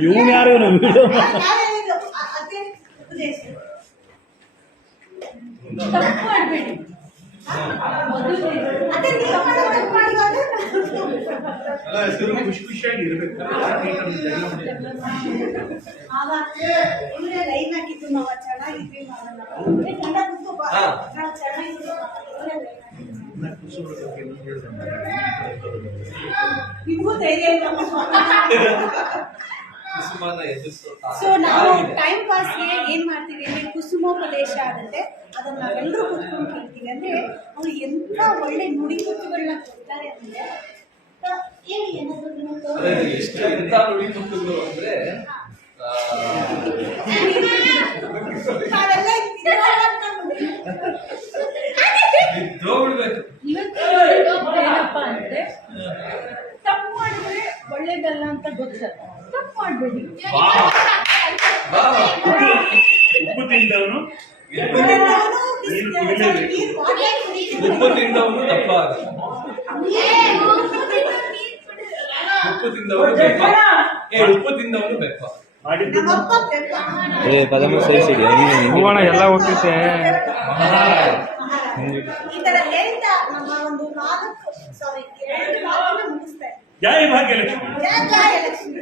ಇವನು ಯಾರು ಇವನು ವಿಡಿಯೋ ಅದೇ ಉಪದೇಶ ತಪ್ಪು ಮಾಡ್ಬೇಡಿ ಮೊದಲು ಅದೇ ನೀವು ತಪ್ಪು ಮಾಡಿದಾಗ ಅಲ್ಲ ಹೆಸರು ಖುಷಿ ಖುಷಿಯಾಗಿ ಇರಬೇಕು. ನಿಮ್ಗೂ ಧೈರ್ಯ ಸೊ ನಾವು ಟೈಮ್ ಪಾಸ್ಗೆ ಏನ್ ಮಾಡ್ತೀವಿ ಅಂದ್ರೆ ಕುಸುಮೋಪದೇಶ ಆಗುತ್ತೆ. ಅದನ್ನ ನಾವೆಲ್ಲರೂ ಕುತ್ಕೊಂಡು ಕೇಳ್ತೀವಿ. ಅಂದ್ರೆ ಅವ್ರು ಎಂತ ಒಳ್ಳೆ ನುಡಿಮುತ್ತುಗಳನ್ನ ಕೊಡ್ತಾರೆ. ಎಂತ ನುಡಿ ಅಂದ್ರೆ ತಪ್ಪು ಮಾಡಿದ್ರೆ ಒಳ್ಳೇದಲ್ಲ ಅಂತ ಗೊತ್ತಲ್ಲ ತಪ್ಪು ಮಾಡಬೇಡಿ ಉಪ್ಪು ತಿಂದವನು. ಉಪ್ಪು ತಿಂದವನು ಆಗಲ್ಲ. ಉಪ್ಪು ತಿಂದವನು ಬೆಪ್ಪ ಏ ಉಪ್ಪು ತಿಂದವನು ಬೆಪ್ಪ. ಏ ಪದಮ ಸಹಿಸಿಡಿ ಹೋಗೋಣ ಎಲ್ಲ ಹೋಗ್ತೈತೆ ಈ ತರ ಹೇಳ್ತಾ ಒಂದು ನಾಲ್ಕು ಸಾರಿ ಎರಡು ಮಾತನ್ನ ಮುಗಿಸ್ತಾ ಇದ್ದೀನಿ. ಜೈ ಭಾಗ್ಯಲಕ್ಷ್ಮಿ. ಜಯ ಜಯ ಲಕ್ಷ್ಮಿ